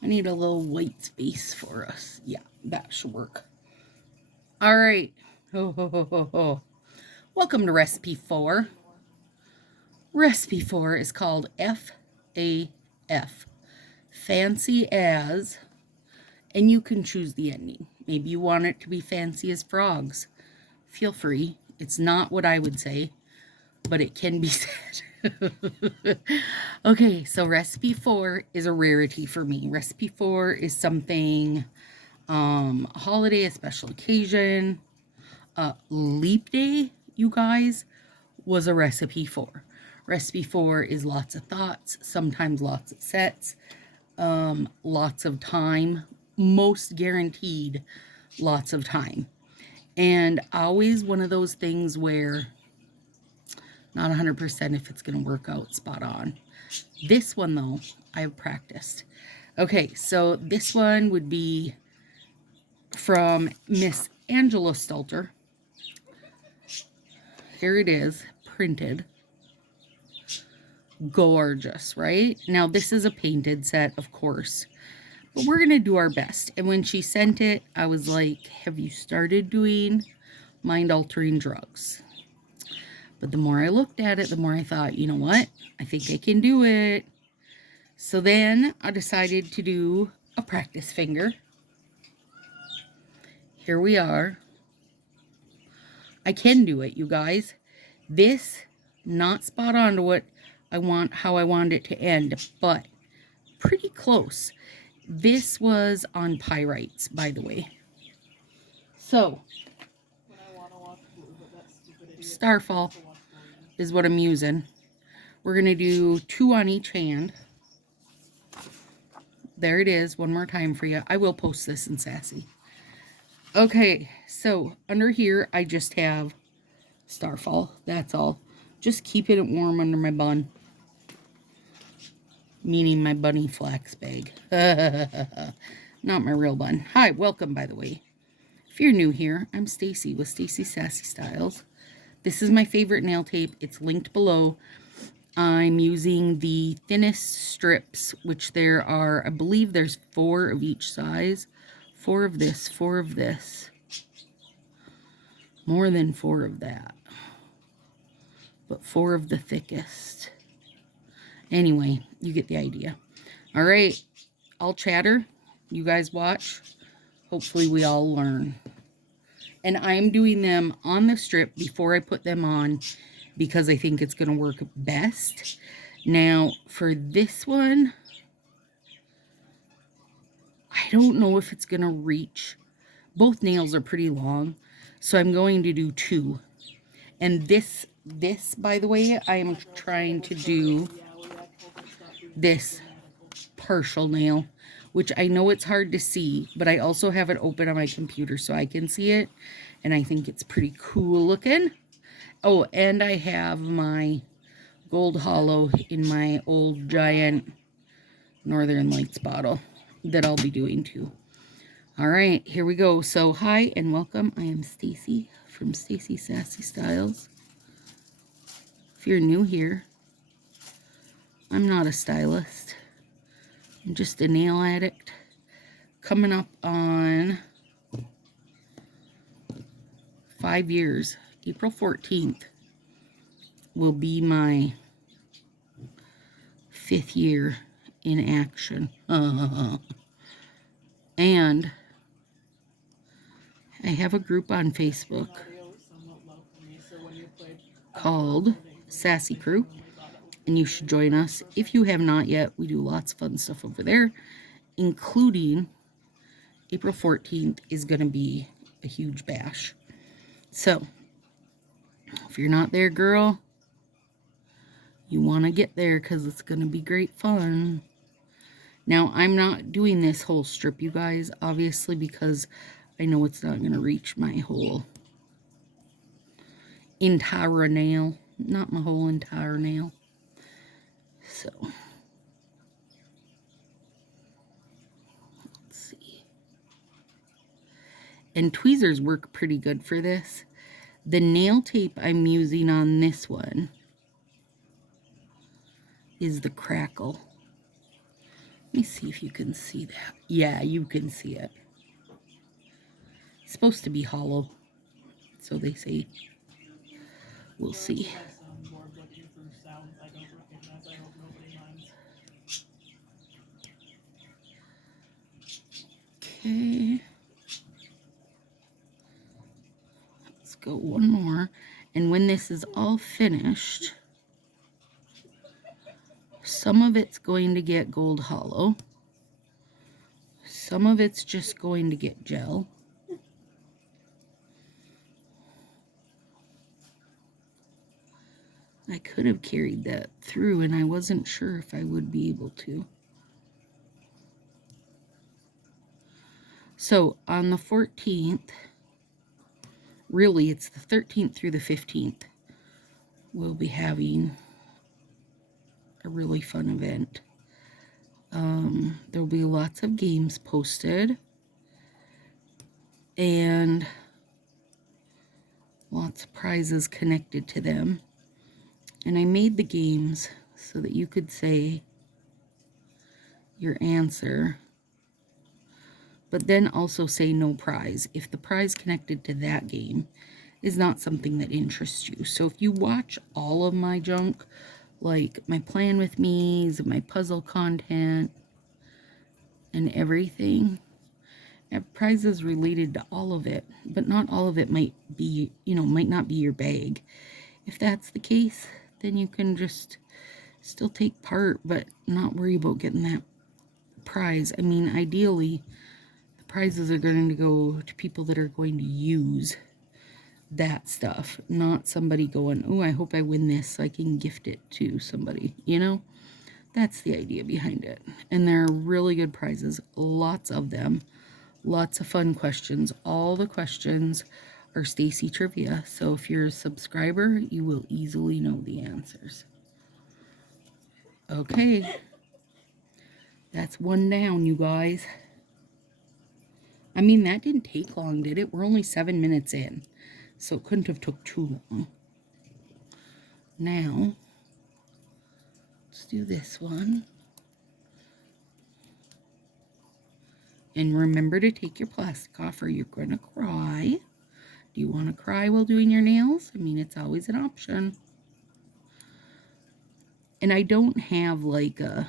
I need a little white space for us. Yeah, that should work. All right. Ho, ho, ho, ho, ho. Welcome to Recipe 4. Recipe 4 is called FAF. Fancy as, and you can choose the ending. Maybe you want it to be fancy as frogs. Feel free. It's not what I would say, but it can be said. Okay, so recipe 4 is a rarity for me. Recipe 4 is something, a holiday, a special occasion, leap day, you guys, was a recipe 4. Recipe 4 is lots of thoughts, sometimes lots of sets, lots of time, most guaranteed lots of time. And always one of those things where not 100% if it's going to work out spot on. This one, though, I have practiced. Okay, so this one would be from Miss Angela Stelter. Here it is, printed. Gorgeous, right? Now, this is a painted set, of course, but we're going to do our best. And when she sent it, I was like, have you started doing mind-altering drugs? But the more I looked at it, the more I thought, you know what? I think I can do it. So then I decided to do a practice finger. Here we are. I can do it, you guys. This, not spot on to what I want, how I wanted it to end, but pretty close. This was on pyrites, by the way. So, Starfall is what I'm using. We're going to do 2 on each hand. There it is, one more time for you. I will post this in Sassy. Okay, so under here, I just have Starfall. That's all. Just keeping it warm under my bun. Meaning my bunny flax bag. Not my real bun. Hi, welcome, by the way. If you're new here, I'm Stacy with Stacy Sassy Styles. This is my favorite nail tape. It's linked below. I'm using the thinnest strips, which there are, I believe there's 4 of each size. 4 of this, 4 of this. More than 4 of that. But 4 of the thickest. Anyway, you get the idea. All right, I'll chatter. You guys watch. Hopefully we all learn. And I'm doing them on the strip before I put them on because I think it's going to work best. Now, for this one, I don't know if it's going to reach. Both nails are pretty long, so I'm going to do 2. And this, by the way, I am trying to do this partial nail, which I know it's hard to see, but I also have it open on my computer so I can see it, and I think it's pretty cool looking. Oh, and I have my gold hollow in my old giant Northern Lights bottle that I'll be doing too. All right, here we go. So hi and welcome. I am Stacy from Stacy Sassy Styles. If you're new here, I'm not a stylist. I'm just a nail addict. Coming up on 5 years. April 14th will be my 5th year in action. And I have a group on Facebook called Sassy Crew. And you should join us if you have not yet. We do lots of fun stuff over there, including April 14th is going to be a huge bash. So, if you're not there, girl, you want to get there because it's going to be great fun. Now, I'm not doing this whole strip, you guys, obviously, because I know it's not going to reach my whole entire nail. Not my whole entire nail. So, let's see. And tweezers work pretty good for this. The nail tape I'm using on this one is the Crackle. Let me see if you can see that. Yeah, you can see it. It's supposed to be hollow, so they say. We'll see. Okay. Let's go one more. And when this is all finished, some of it's going to get gold hollow. Some of it's just going to get gel. I could have carried that through, and I wasn't sure if I would be able to. So on the 14th, really it's the 13th through the 15th, we'll be having a really fun event. There'll be lots of games posted and lots of prizes connected to them. And I made the games so that you could say your answer, but then also say no prize if the prize connected to that game is not something that interests you. So if you watch all of my junk, like my plan with me's, my puzzle content, and everything, I have prizes related to all of it, but not all of it might be, might not be your bag. If that's the case, then you can just still take part, but not worry about getting that prize. I mean, ideally, the prizes are going to go to people that are going to use that stuff, not somebody going, oh, I hope I win this so I can gift it to somebody, That's the idea behind it. And they're really good prizes, lots of them, lots of fun questions. All the questions are Stacy trivia, so if you're a subscriber, you will easily know the answers. Okay, that's one down, you guys. I mean, that didn't take long, did it? We're only 7 minutes in, so it couldn't have took too long. Now, let's do this one. And remember to take your plastic off or you're going to cry. Do you want to cry while doing your nails? I mean, it's always an option. And I don't have like a...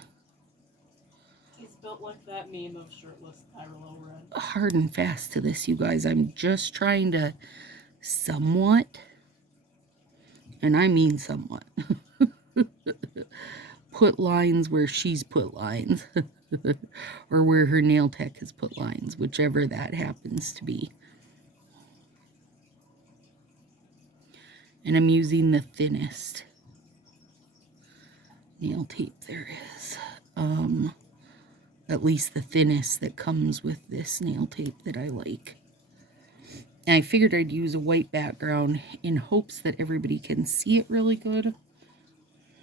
He's built like that meme of shirtless Kylo Ren. Hard and fast to this, you guys. I'm just trying to somewhat, and I mean somewhat, put lines where she's put lines. Or where her nail tech has put lines, whichever that happens to be. And I'm using the thinnest nail tape there is. At least the thinnest that comes with this nail tape that I like. And I figured I'd use a white background in hopes that everybody can see it really good.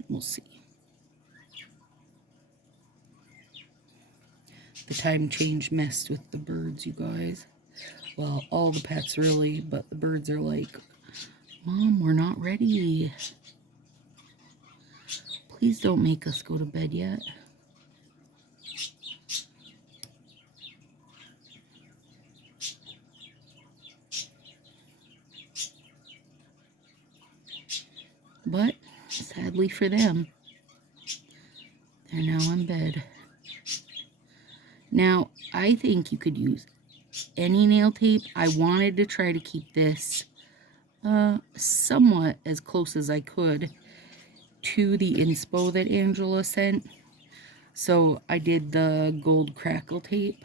We'll see. The time change messed with the birds, you guys. Well, all the pets really, but the birds are like, Mom, we're not ready. Please don't make us go to bed yet. But, sadly for them, they're now in bed. Now, I think you could use any nail tape. I wanted to try to keep this somewhat as close as I could to the inspo that Angela sent. So I did the gold crackle tape.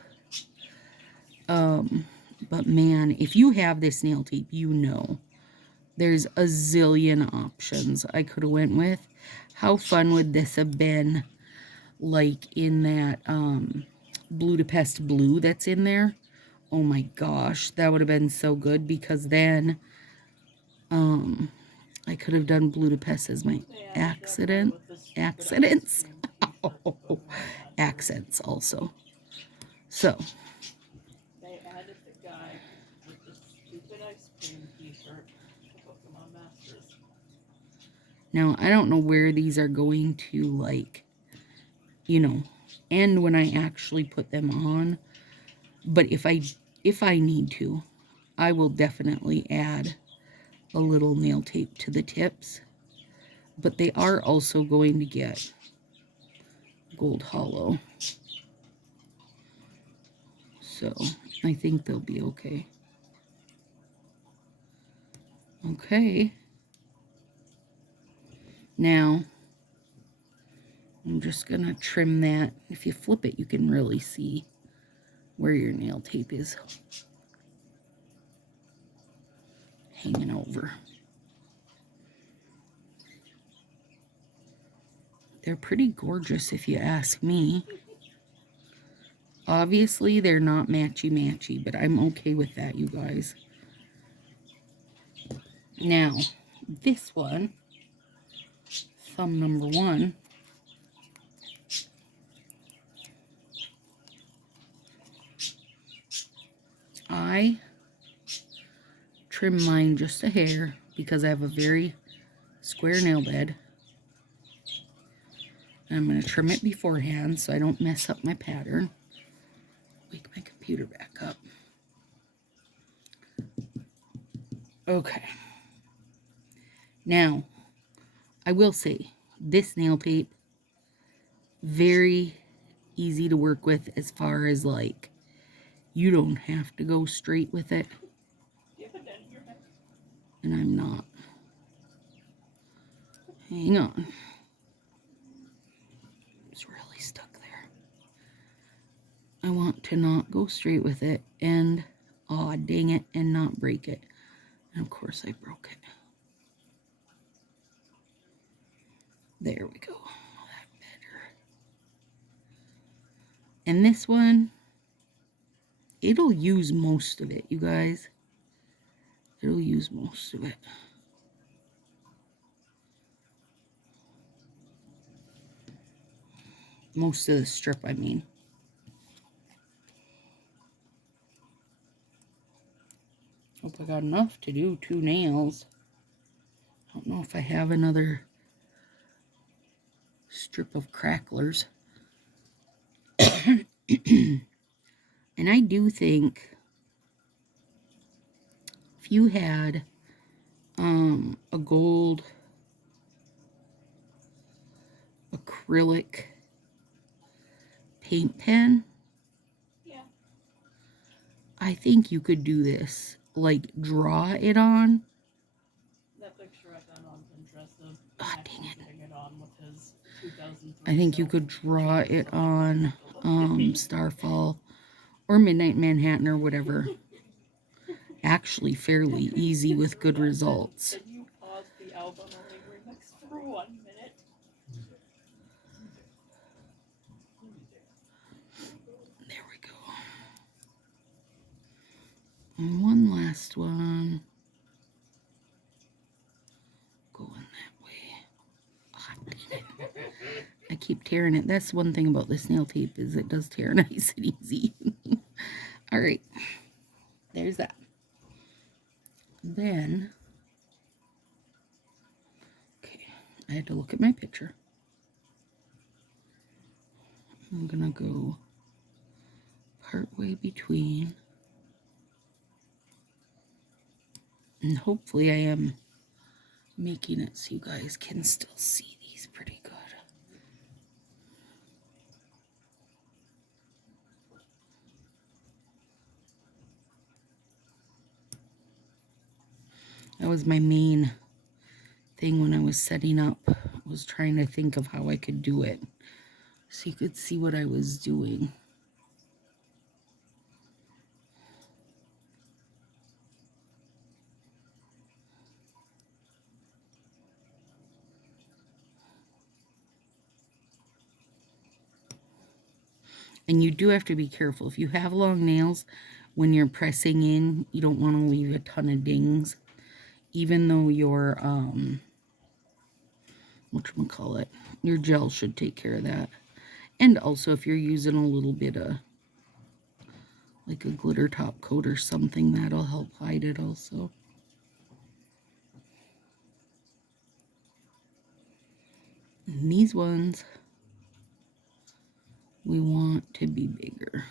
But man, if you have this nail tape, there's a zillion options I could have went with. How fun would this have been, like in that Budapest blue that's in there? Oh my gosh, that would have been so good, because then I could have done Budapest as my accents accents also. So they added the guy with the stupid ice cream t-shirt to Pokemon Masters. Now I don't know where these are going to, like, and when I actually put them on. But if I need to, I will definitely add a little nail tape to the tips. But they are also going to get gold hollow. So I think they'll be okay. Okay. Now, I'm just going to trim that. If you flip it, you can really see where your nail tape is hanging over. They're pretty gorgeous if you ask me. Obviously, they're not matchy-matchy, but I'm okay with that, you guys. Now, this one, thumb number 1, I trim mine just a hair because I have a very square nail bed. And I'm going to trim it beforehand so I don't mess up my pattern. Wake my computer back up. Okay. Now, I will say, this nail tape, very easy to work with as far as like, you don't have to go straight with it. And I'm not. Hang on. It's really stuck there. I want to not go straight with it and, oh dang it, and not break it. And of course I broke it. There we go. That better. And this one, it'll use most of it, you guys. It'll use most of it. Most of the strip, I mean. Hope I got enough to do 2 nails. I don't know if I have another strip of cracklers. And I do think if you had a gold acrylic paint pen, Yeah. I think you could do this. Like, draw it on. That picture I found on Pinterest of Oh, Max dang it. putting it on with his 2003 I think you could draw it on Starfall or Midnight Manhattan or whatever. Actually fairly easy with good results. Can you pause the album only remix for 1 minute? There we go. And one last one. Going that way. Oh, dang it. I keep tearing it. That's one thing about this nail tape is it does tear nice and easy. All right. There's that. Then, okay, I had to look at my picture. I'm gonna go partway between, and hopefully I am making it so you guys can still see these pretty good. That was my main thing when I was setting up, was trying to think of how I could do it so you could see what I was doing. And you do have to be careful. If you have long nails, when you're pressing in, you don't want to leave a ton of dings. Even though your, whatchamacallit, your gel should take care of that. And also if you're using a little bit of, like a glitter top coat or something, that'll help hide it also. And these ones, we want to be bigger.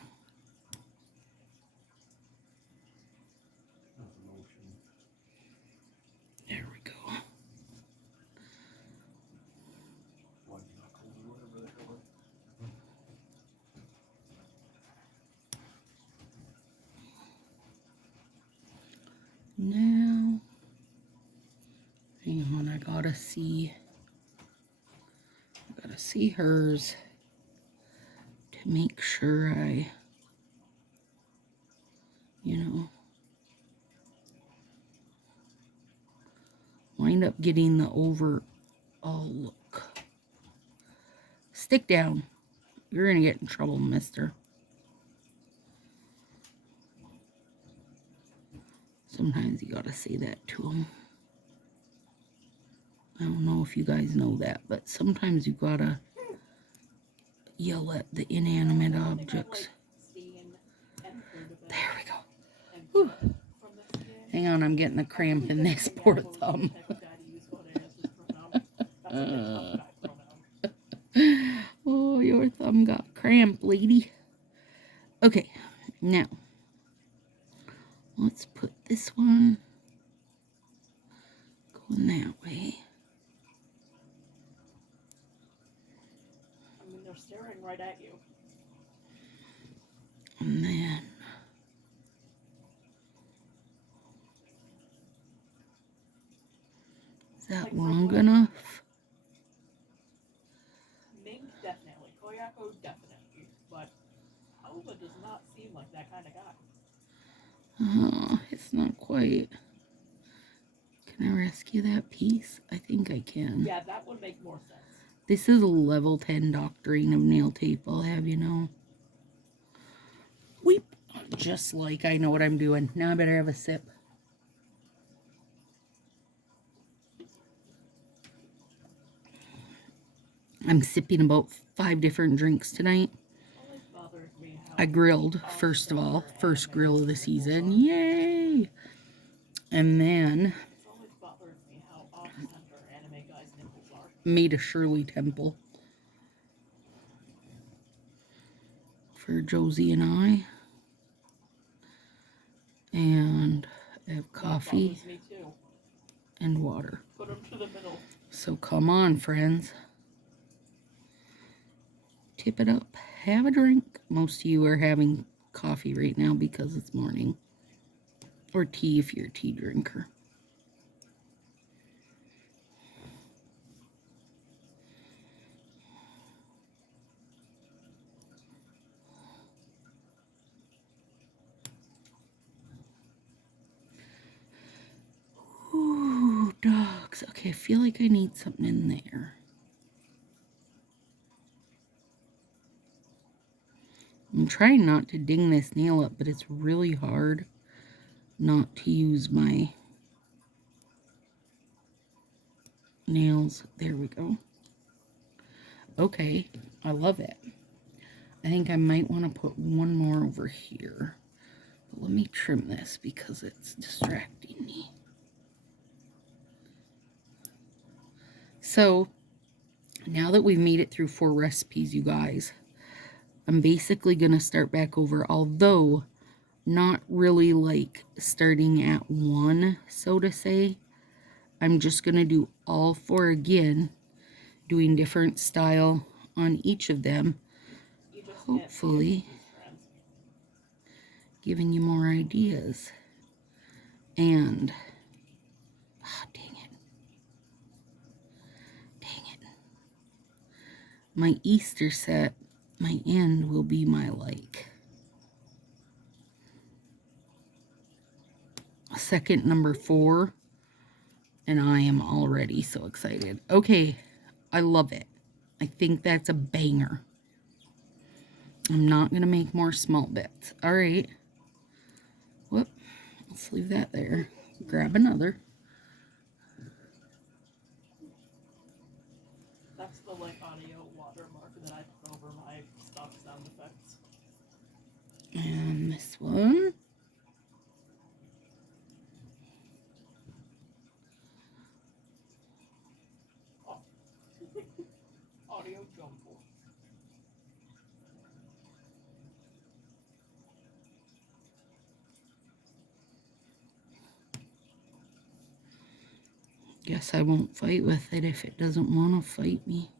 There we go. Now, hang on, I gotta see hers to make sure I, wind up getting the overall look. Stick down. You're gonna get in trouble, mister. Sometimes you gotta say that to them. I don't know if you guys know that, but sometimes you gotta yell at the inanimate objects. There we go. Whew. Hang on, I'm getting a cramp in this poor thumb. Oh, your thumb got cramp, lady. Okay, now let's put this one going that way. I mean, they're staring right at you. And then is that long enough? Mink definitely. Koyako definitely. But Alva does not seem like that kind of guy. It's not quite. Can I rescue that piece? I think I can. Yeah, that would make more sense. This is a level 10 doctoring of nail tape, I'll have you know. Weep. Just like I know what I'm doing. Now I better have a sip. I'm sipping about 5 different drinks tonight. I grilled, first of all. First grill of the season. Yay! And then made a Shirley Temple for Josie and I. And I have coffee and water. Put them to the middle. So come on, friends. Tip it up. Have a drink. Most of you are having coffee right now because it's morning. Or tea if you're a tea drinker. Ooh, dogs. Okay, I feel like I need something in there. I'm trying not to ding this nail up, but it's really hard not to use my nails. There we go. Okay, I love it. I think I might want to put one more over here. But let me trim this because it's distracting me. So, now that we've made it through 4 recipes, you guys, I'm basically going to start back over, although not really like starting at 1, so to say. I'm just going to do all 4 again, doing different style on each of them. Hopefully giving you more ideas. And, oh, dang it. My Easter set, my end will be my second number 4. And I am already so excited. Okay, I love it. I think that's a banger. I'm not going to make more small bits. All right. Whoop. Let's leave that there. Grab another. That's the audio watermark that I put over my stock sound effects. And this one. Oh. Audio jumble. Guess I won't fight with it if it doesn't want to fight me.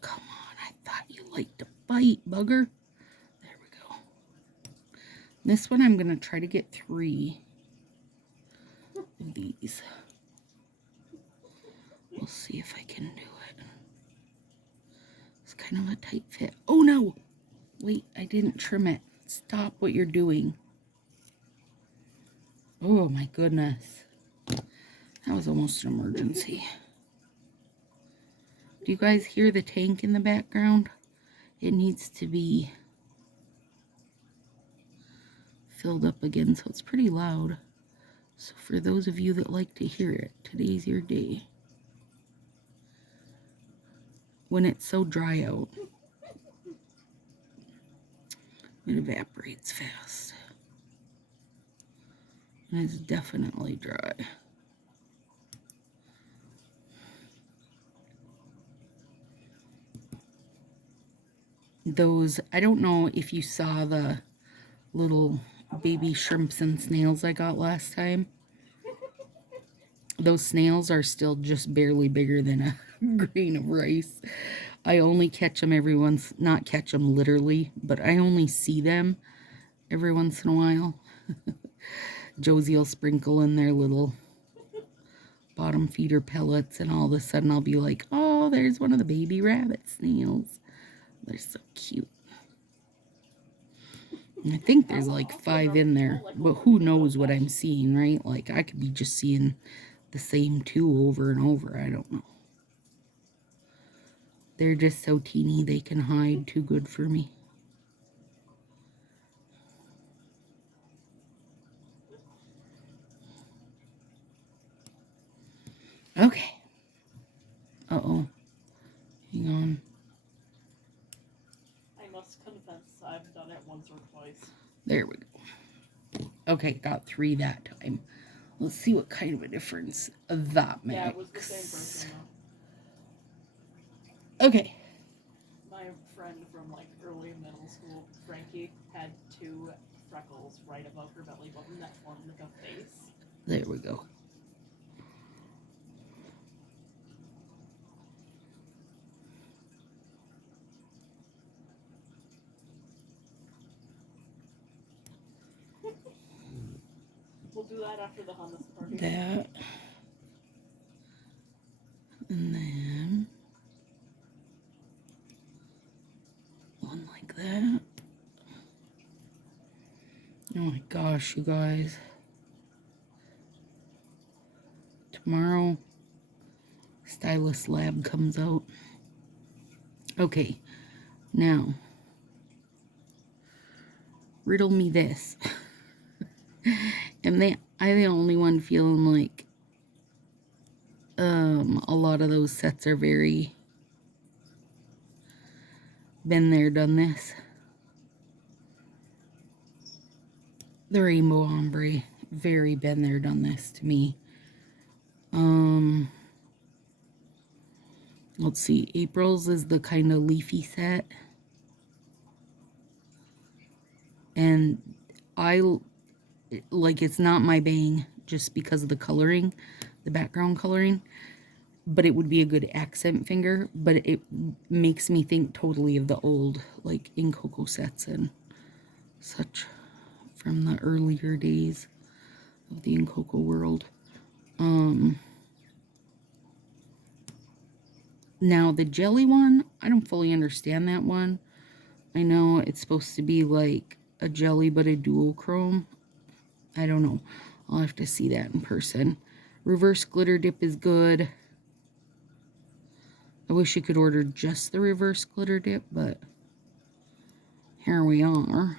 Come on, I thought you liked to fight, bugger. There we go. This one I'm going to try to get 3 of these. We'll see if I can do it. It's kind of a tight fit. Oh no! Wait, I didn't trim it. Stop what you're doing. Oh my goodness. That was almost an emergency. Do you guys hear the tank in the background? It needs to be filled up again, so it's pretty loud. So for those of you that like to hear it, today's your day. When it's so dry out, it evaporates fast. And it's definitely dry. Those, I don't know if you saw the little baby shrimps and snails I got last time. Those snails are still just barely bigger than a grain of rice. I only catch them every once, not catch them literally, but I only see them every once in a while. Josie will sprinkle in their little bottom feeder pellets, and all of a sudden I'll be like, oh, there's one of the baby rabbit snails. They're so cute. I think there's like 5 in there, but who knows what I'm seeing, right? Like, I could be just seeing the same 2 over and over. I don't know. They're just so teeny they can hide. Too good for me. Okay. Uh-oh. Hang on. I must confess, I've done it once or twice. There we go. Okay, got 3 that time. Let's see what kind of a difference that makes. Yeah, it was the same person though. Okay. My friend from like early middle school, Frankie, had 2 freckles right above her belly button that formed like a face. There we go. We'll do that after the hummus party. That. And then one like that. Oh my gosh, you guys. Tomorrow, Stylist Lab comes out. Okay, now, riddle me this. Am I the only one feeling like a lot of those sets are very been there, done this? The Rainbow Ombre, very been there, done this to me. Let's see, April's is the kind of leafy set. And it's not my bang just because of the coloring, the background coloring, but it would be a good accent finger, but it makes me think totally of the old, like, In Coco sets and such from the earlier days of the In Coco world. Now, the jelly one, I don't fully understand that one. I know it's supposed to be like a jelly, but a duochrome. I don't know. I'll have to see that in person. Reverse glitter dip is good. I wish you could order just the reverse glitter dip, but here we are.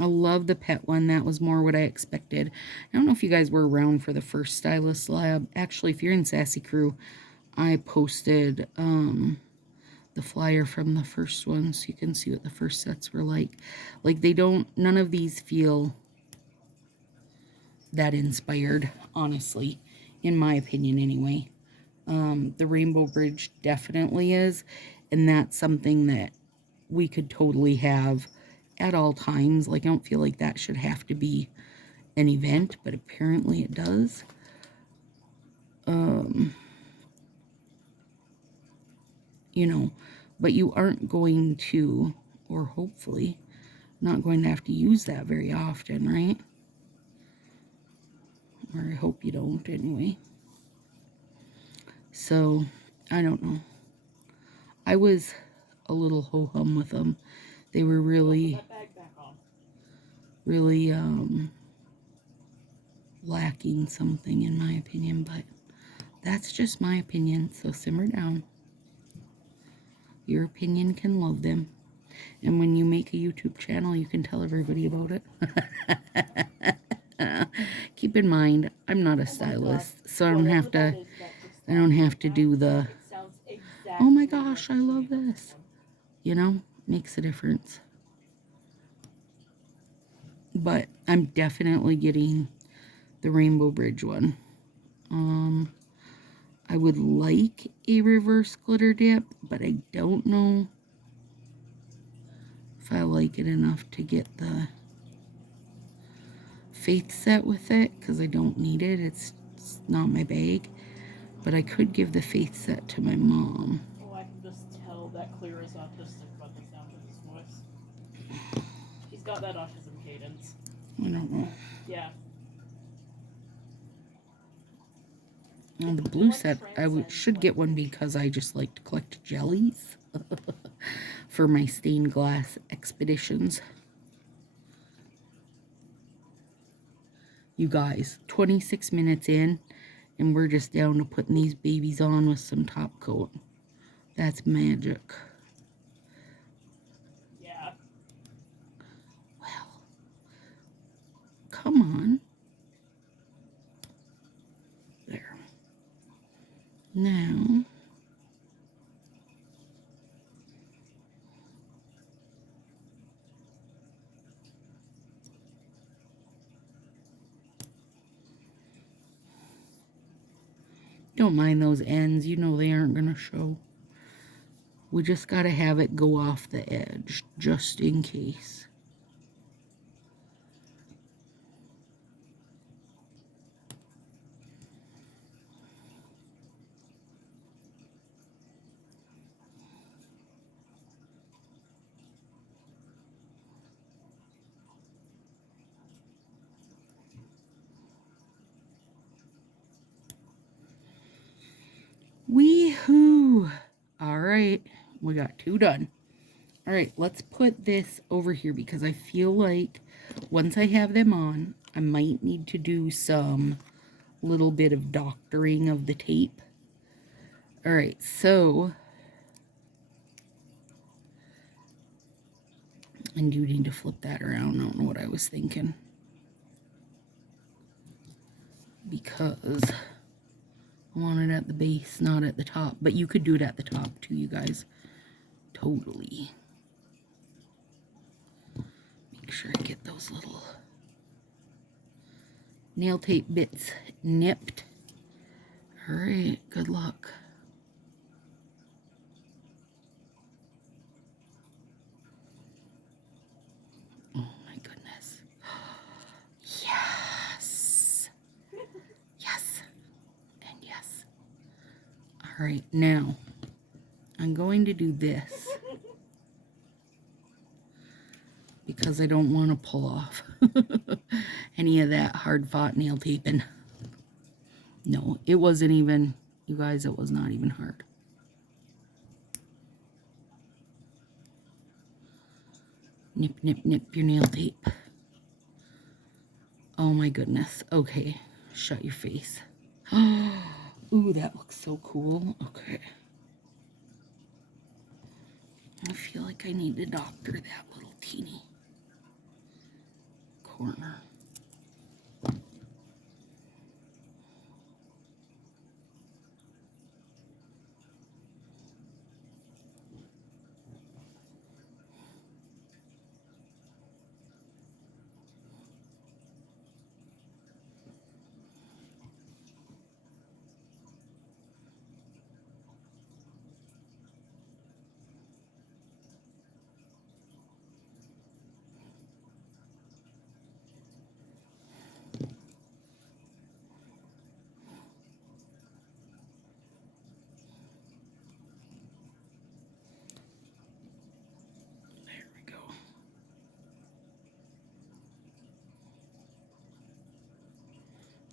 I love the pet one. That was more what I expected. I don't know if you guys were around for the first Stylist Lab. Actually, if you're in Sassy Crew, I posted the flyer from the first one so you can see what the first sets were like. Like, none of these feel that inspired, honestly, in my opinion anyway. The Rainbow Bridge definitely is, and that's something that we could totally have at all times. Like, I don't feel like that should have to be an event, but apparently it does. you know, but you aren't going to, or hopefully not going to have to use that very often, right? Or I hope you don't anyway. So, I don't know. I was a little ho-hum with them. They were really, Put that bag back on. really lacking something in my opinion, but that's just my opinion, so simmer down. Your opinion can love them. And when you make a YouTube channel, you can tell everybody about it. Keep in mind, I'm not a stylist, so I don't have to do the, It sounds exactly oh my like gosh, I the love name of this. one. You know, makes a difference. But I'm definitely getting the Rainbow Bridge one. I would like a reverse glitter dip, but I don't know if I like it enough to get the Faith set with it, because I don't need it. It's not my bag. But I could give the Faith set to my mom. Oh, I can just tell that Clear is autistic by the sound of his voice. He's got that autism cadence. I don't know. Yeah. And the blue set, I should get one because I just like to collect jellies for my stained glass expeditions. You guys, 26 minutes in, and we're just down to putting these babies on with some top coat. That's magic. Yeah. Well, come on. There. Now, don't mind those ends. You know they aren't going to show. We just got to have it go off the edge, just in case. Wee-hoo! All right, we got 2 done. All right, let's put this over here because I feel like once I have them on, I might need to do some little bit of doctoring of the tape. All right, so I do need to flip that around. I don't know what I was thinking. Because I want it at the base, not at the top. But you could do it at the top too, you guys. Totally. Make sure I get those little nail tape bits nipped. All right, good luck. Oh my goodness. Yes. Yes. And yes. All right, now I'm going to do this because I don't want to pull off any of that hard-fought nail taping. No, it wasn't even, you guys, it was not even hard. Nip, nip, nip your nail tape. Oh my goodness. Okay, shut your face. Ooh, that looks so cool. Okay. I feel like I need to doctor that little teeny corner.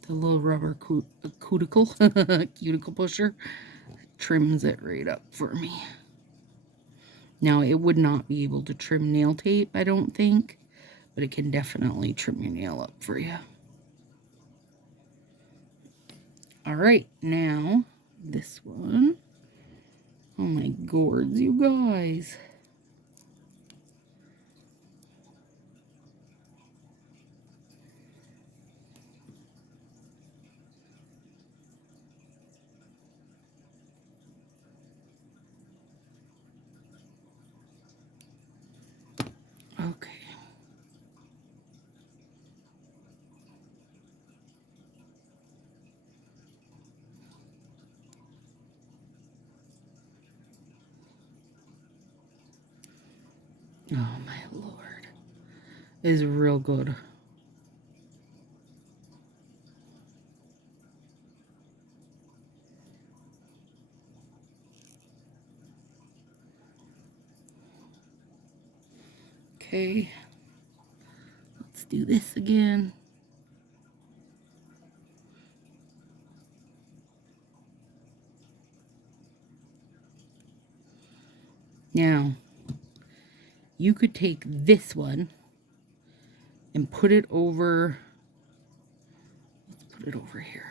The little rubber cuticle, cuticle pusher trims it right up for me. Now, it would not be able to trim nail tape, I don't think, but it can definitely trim your nail up for you. All right, now this one. Oh my gourds, you guys. Okay. Oh my Lord. It is real good. Okay. Let's do this again. Now, you could take this one and put it over, let's put it over here.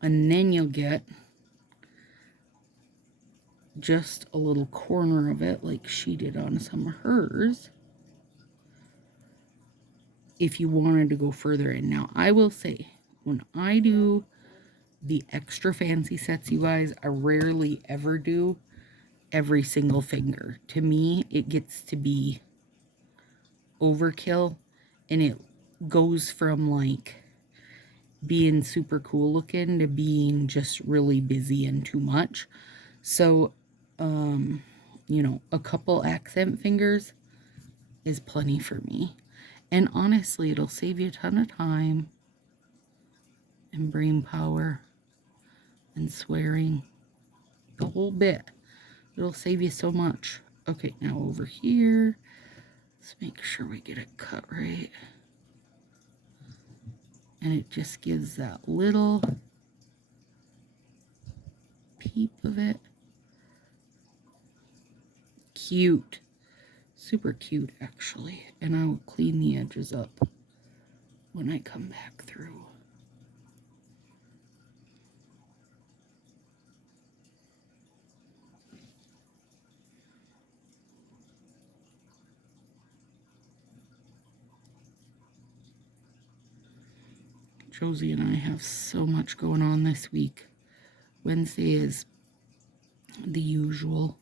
And then you'll get just a little corner of it like she did on some of hers. If you wanted to go further in. Now, I will say, when I do the extra fancy sets, you guys, I rarely ever do every single finger. To me, it gets to be overkill, and it goes from like being super cool looking to being just really busy and too much. So, you know, a couple accent fingers is plenty for me. And honestly, it'll save you a ton of time and brain power and swearing. The whole bit. It'll save you so much. Okay, now over here, let's make sure we get it cut right. And it just gives that little peep of it. Cute. Super cute, actually. And I will clean the edges up when I come back through. Josie and I have so much going on this week. Wednesday is the usual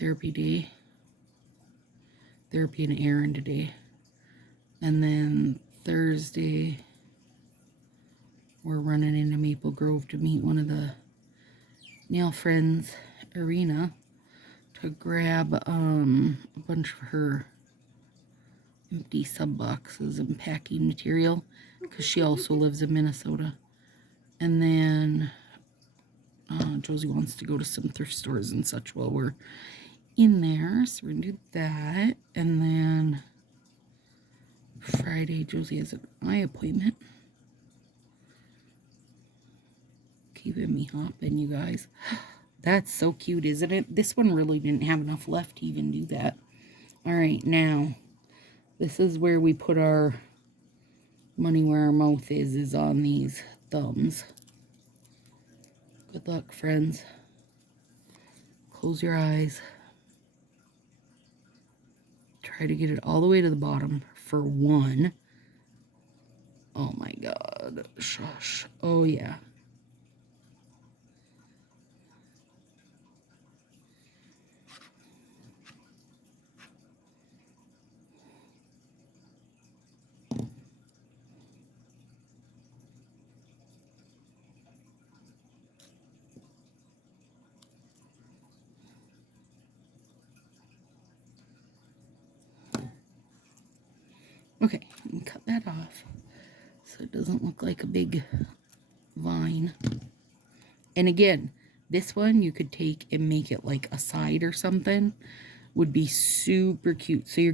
therapy day. Therapy and errand day. And then Thursday, we're running into Maple Grove to meet one of the nail friends, Irina, to grab a bunch of her empty sub boxes and packing material, because she also lives in Minnesota. And then Josie wants to go to some thrift stores and such while we're in there, so we're gonna do that. And then Friday, Josie has an eye appointment. Keeping me hopping, you guys. That's so cute, isn't it? This one really didn't have enough left to even do that. All right, now this is where we put our money where our mouth is on these thumbs. Good luck, friends. Close your eyes. Try to get it all the way to the bottom for one. Oh my God. Shush. Oh yeah. Okay, and cut that off so it doesn't look like a big vine. And again, this one you could take and make it like a side or something. Would be super cute. So you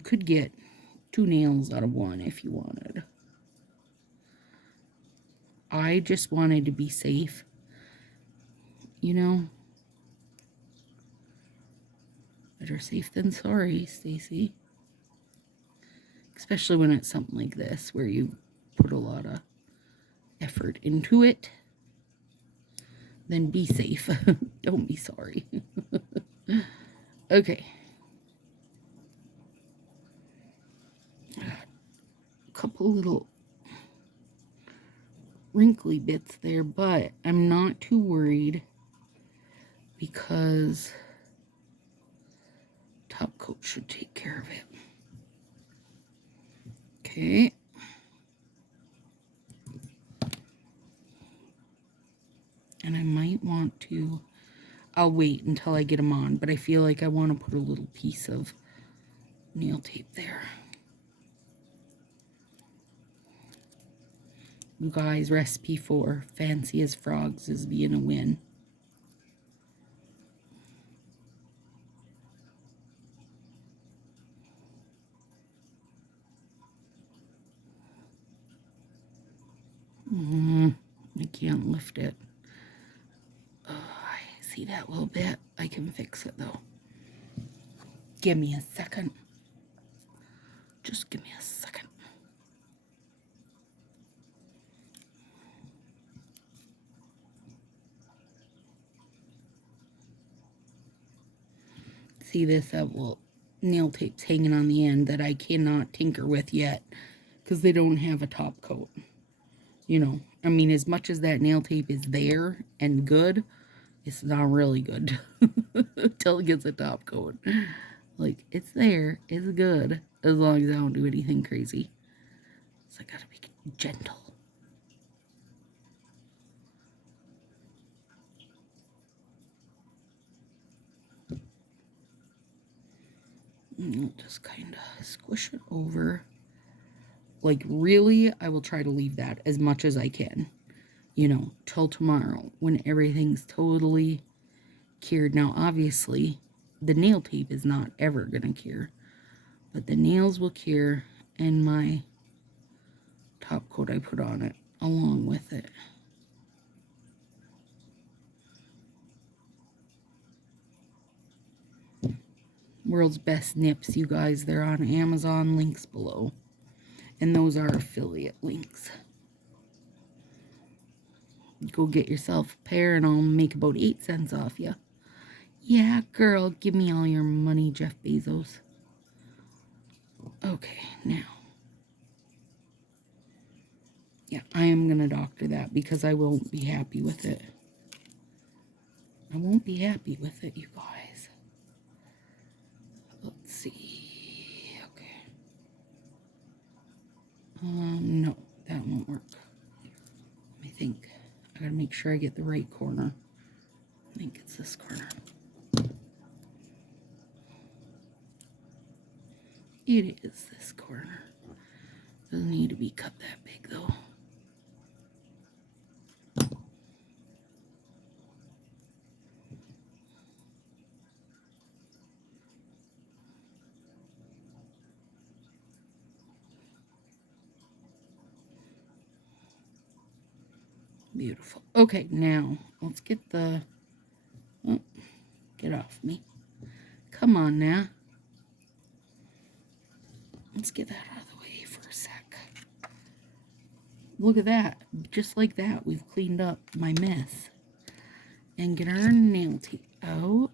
could get 2 nails out of one if you wanted. I just wanted to be safe, you know. Better safe than sorry, Stacy. Especially when it's something like this where you put a lot of effort into it. Then be safe. Don't be sorry. Okay. A couple little wrinkly bits there, but I'm not too worried because top coat should take care of it. Okay. And I might want to, I'll wait until I get them on, but I feel like I want to put a little piece of nail tape there. You guys, recipe for fancy as frogs is being a win. I can't lift it. Oh, I see that little bit. I can fix it though. Give me a second. Just give me a second. See this little nail tape's hanging on the end that I cannot tinker with yet because they don't have a top coat. You know, I mean, as much as that nail tape is there and good, it's not really good until it gets a top coat. Like, it's there, it's good, as long as I don't do anything crazy. So I gotta be gentle. And I'll just kind of squish it over. Like, really, I will try to leave that as much as I can. You know, till tomorrow when everything's totally cured. Now, obviously, the nail tape is not ever going to cure. But the nails will cure, and my top coat I put on it along with it. World's Best Nips, you guys. They're on Amazon, links below. And those are affiliate links. Go get yourself a pair and I'll make about 8 cents off you. Yeah, girl, give me all your money, Jeff Bezos. Okay, now. Yeah, I am going to doctor that because I won't be happy with it. I won't be happy with it, you guys. Let's see. Okay. No, that won't work. Let me think. I gotta make sure I get the right corner. I think it's this corner. It is this corner. Doesn't need to be cut that big though. Beautiful. Okay, now let's get the... Oh, get off me. Come on now. Let's get that out of the way for a sec. Look at that. Just like that, we've cleaned up my mess. And get our nail tape out.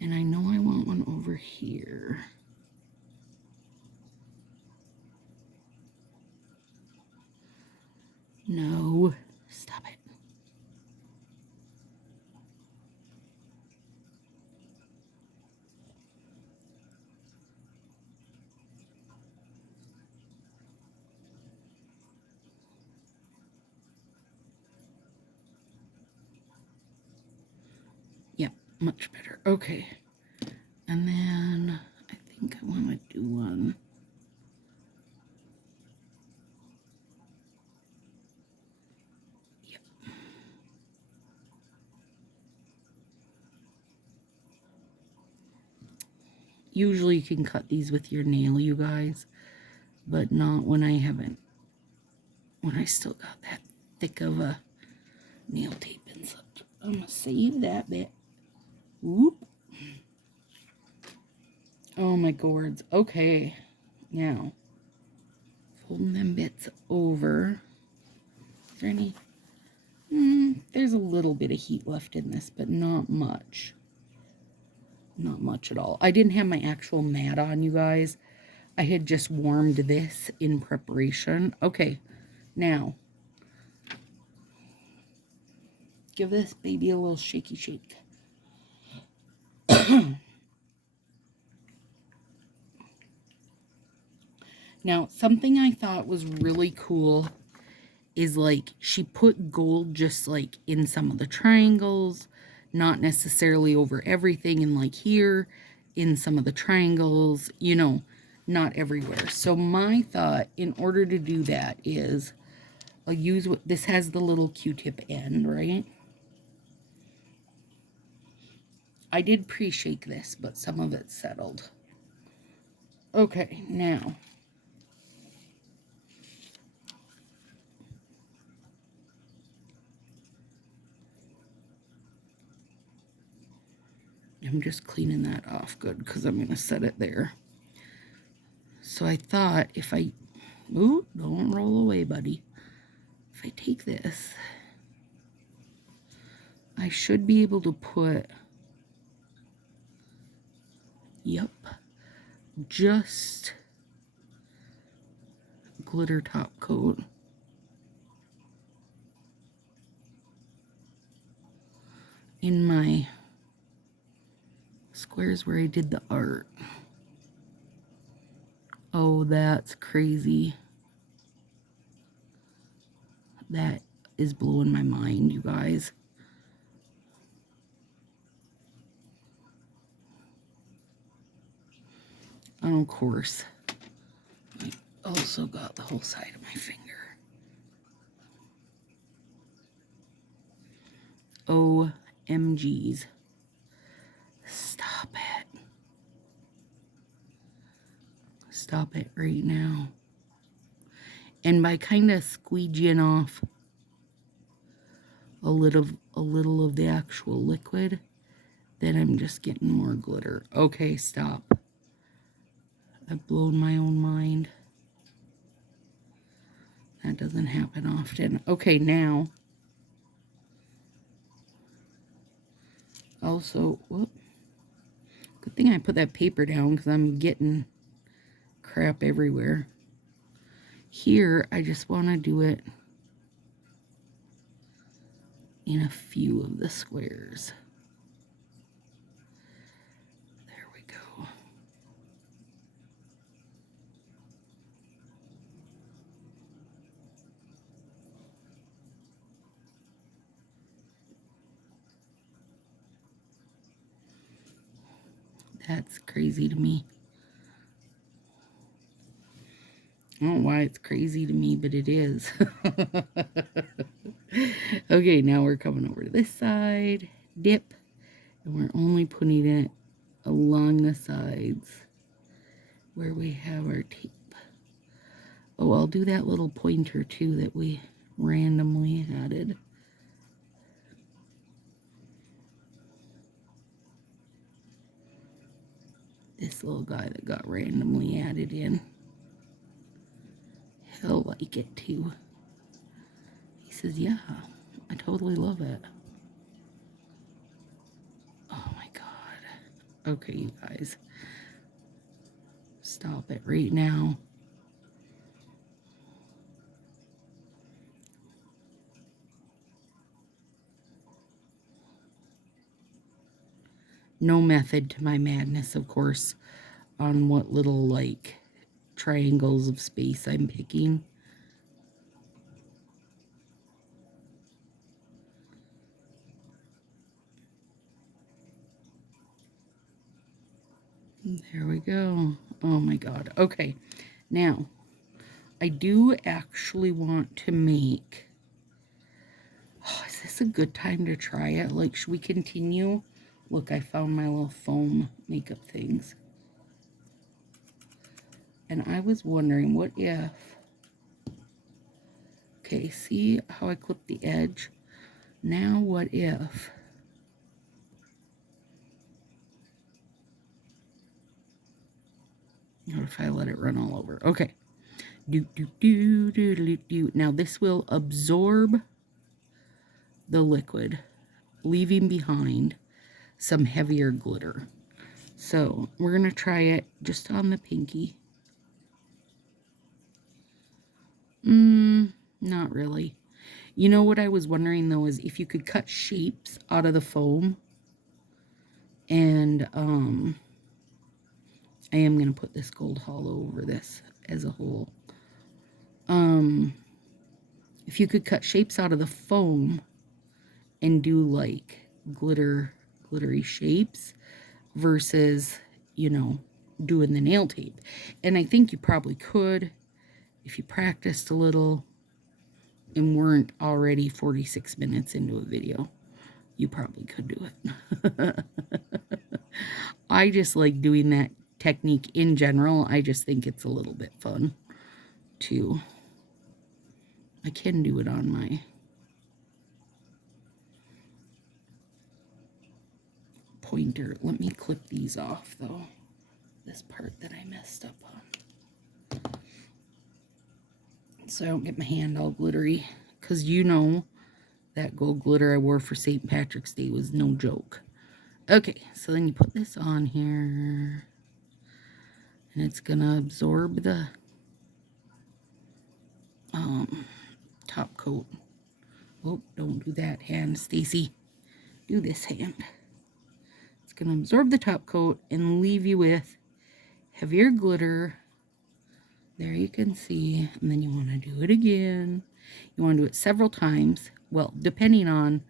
And I know I want one over here. No. Stop it. Yep, much better. Okay. And then I think I want to do one. Yep. Usually you can cut these with your nail, you guys, but not when I haven't, when I still got that thick of a nail tape and such. I'm gonna save that bit. Whoop. Oh my gourds. Okay, now folding them bits over. Is there any? There's a little bit of heat left in this, but not much. Not much at all. I didn't have my actual mat on, you guys. I had just warmed this in preparation. Okay, now give this baby a little shaky shake. Now, something I thought was really cool is like she put gold just like in some of the triangles, not necessarily over everything, and like here in some of the triangles, you know, not everywhere. So my thought in order to do that is I'll use what this has, the little Q-tip end, right? I did pre-shake this, but some of it settled. Okay, now I'm just cleaning that off good because I'm going to set it there. So I thought if I, ooh, don't roll away, buddy. If I take this, I should be able to put, yep, just glitter top coat in my squares where I did the art. Oh, that's crazy. That is blowing my mind, you guys. And of course, I also got the whole side of my finger. OMGs. Stop it. Stop it right now. And by kind of squeegeeing off a little of the actual liquid, then I'm just getting more glitter. Okay, stop. I've blown my own mind. That doesn't happen often. Okay, now. Also, whoop. Good thing I put that paper down because I'm getting crap everywhere. Here, I just want to do it in a few of the squares. There we go. That's crazy to me. I don't know why it's crazy to me, but it is. Okay, now we're coming over to this side. Dip. And we're only putting it along the sides where we have our tape. Oh, I'll do that little pointer too that we randomly added. This little guy that got randomly added in. He'll like it too. He says, yeah, I totally love it. Oh my God. Okay, you guys. Stop it right now. No method to my madness, of course, on what little, like, triangles of space I'm picking. There we go. Oh my God. Okay, now, I do actually want to make... Oh, is this a good time to try it? Like, should we continue? Look, I found my little foam makeup things. And I was wondering, what if... Okay, see how I clipped the edge? Now what if... What if I let it run all over? Okay. Now this will absorb the liquid, leaving behind some heavier glitter. So we're going to try it just on the pinky. Not really. You know what I was wondering though is if you could cut shapes out of the foam. And I am going to put this gold hollow over this as a whole. If you could cut shapes out of the foam and do like glittery shapes versus, you know, doing the nail tape. And I think you probably could if you practiced a little and weren't already 46 minutes into a video. You probably could do it. I just like doing that technique in general. I just think it's a little bit fun too. I can do it on my pointer. Let me clip these off though. This part that I messed up on. So I don't get my hand all glittery. Because you know that gold glitter I wore for St. Patrick's Day was no joke. Okay, so then you put this on here. And it's going to absorb the top coat. Oh, don't do that hand, Stacy. Do this hand. It's going to absorb the top coat and leave you with heavier glitter. There you can see. And then you want to do it again. You want to do it several times. Well, depending on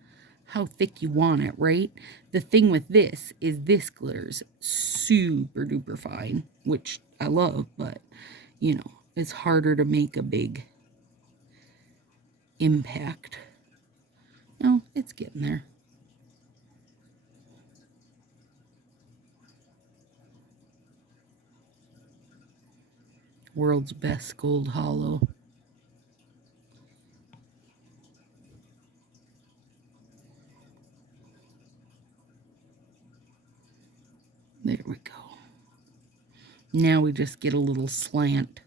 how thick you want it, right? The thing with this is this glitter's super duper fine, which I love, but, you know, it's harder to make a big impact. No, it's getting there. World's best gold hollow. There we go. Now we just get a little slant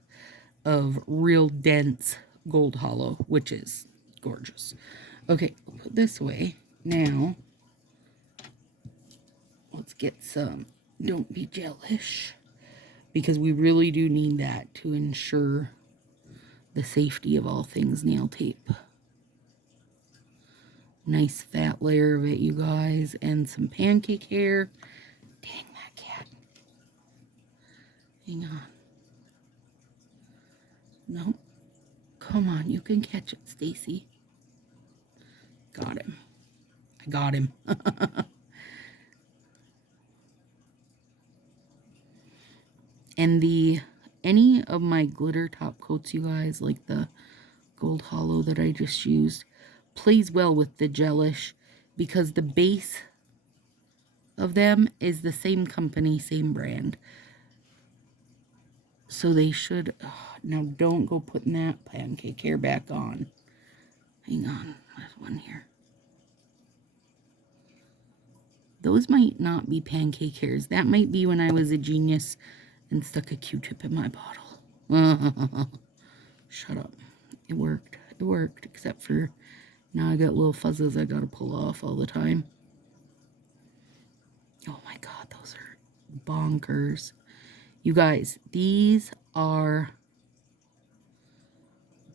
of real dense gold hollow, which is gorgeous. Okay, we'll put this away. Now, let's get some Don't Be Jealous, because we really do need that to ensure the safety of all things nail tape. Nice fat layer of it, you guys, and some pancake hair. Dang that cat. Hang on. Nope. Come on, you can catch it, Stacy. Got him. I got him. And any of my glitter top coats, you guys, like the gold hollow that I just used, plays well with the gelish because the base of them is the same company, same brand. So they should... now don't go putting that pancake hair back on. Hang on. There's one here. Those might not be pancake hairs. That might be when I was a genius and stuck a Q-tip in my bottle. Shut up. It worked. It worked. Except for now I got little fuzzes I gotta pull off all the time. Oh my god, those are bonkers. You guys, these are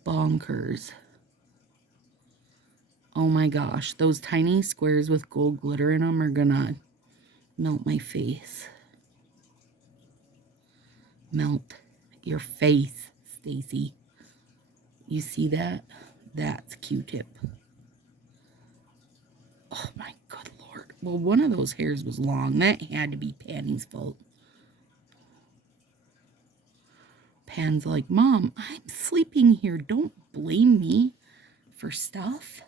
bonkers. Oh my gosh, those tiny squares with gold glitter in them are gonna melt my face. Melt your face, Stacy. You see that? That's Q-tip. Oh my good lord. Well, one of those hairs was long. That had to be Panny's fault. Pan's like, Mom, I'm sleeping here. Don't blame me for stuff.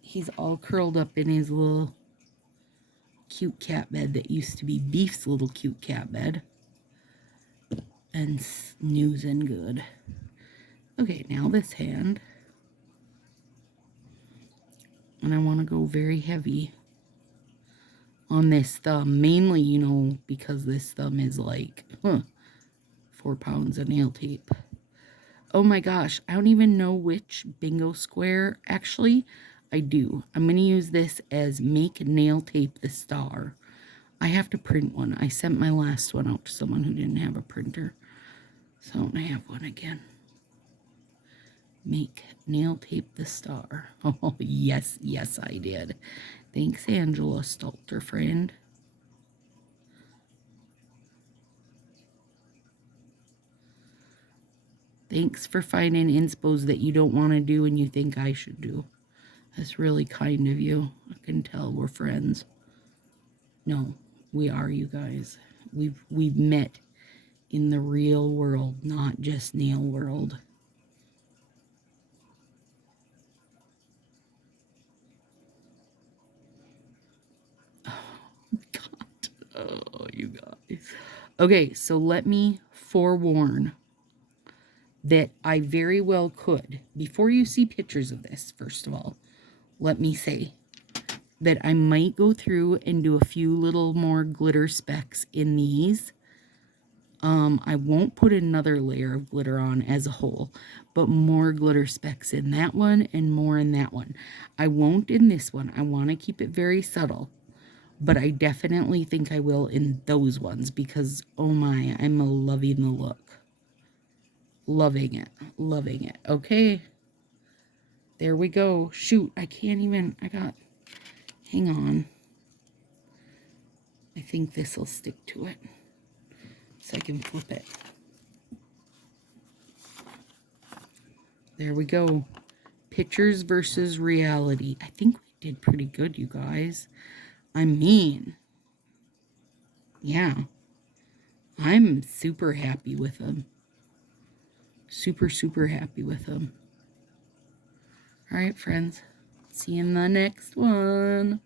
He's all curled up in his little cute cat bed that used to be Beef's little cute cat bed. and snoozing good. Okay, now this hand. And I want to go very heavy on this thumb. Mainly, you know, because this thumb is like 4 pounds of nail tape. Oh my gosh, I don't even know which bingo square. Actually, I do. I'm going to use this as Make Nail Tape the Star. I have to print one. I sent my last one out to someone who didn't have a printer. So I have one again. Make Nail Tape the Star. Oh, yes, yes, I did. Thanks, Angela Stalter, friend. Thanks for finding inspos that you don't want to do and you think I should do. That's really kind of you. I can tell we're friends. No, we are, you guys. We've met in the real world, not just nail world. Oh, God. Oh, you guys. Okay, so let me forewarn that I very well could, before you see pictures of this, first of all, let me say that I might go through and do a few little more glitter specks in these. I won't put another layer of glitter on as a whole, but more glitter specks in that one and more in that one. I won't in this one. I want to keep it very subtle, but I definitely think I will in those ones because, oh my, I'm loving the look. Loving it. Loving it. Okay. There we go. Shoot, I can't even, hang on. I think this will stick to it. So I can flip it. There we go. Pictures versus reality. I think we did pretty good, you guys. I mean, yeah. I'm super happy with them. Super, super happy with them. All right, friends. See you in the next one.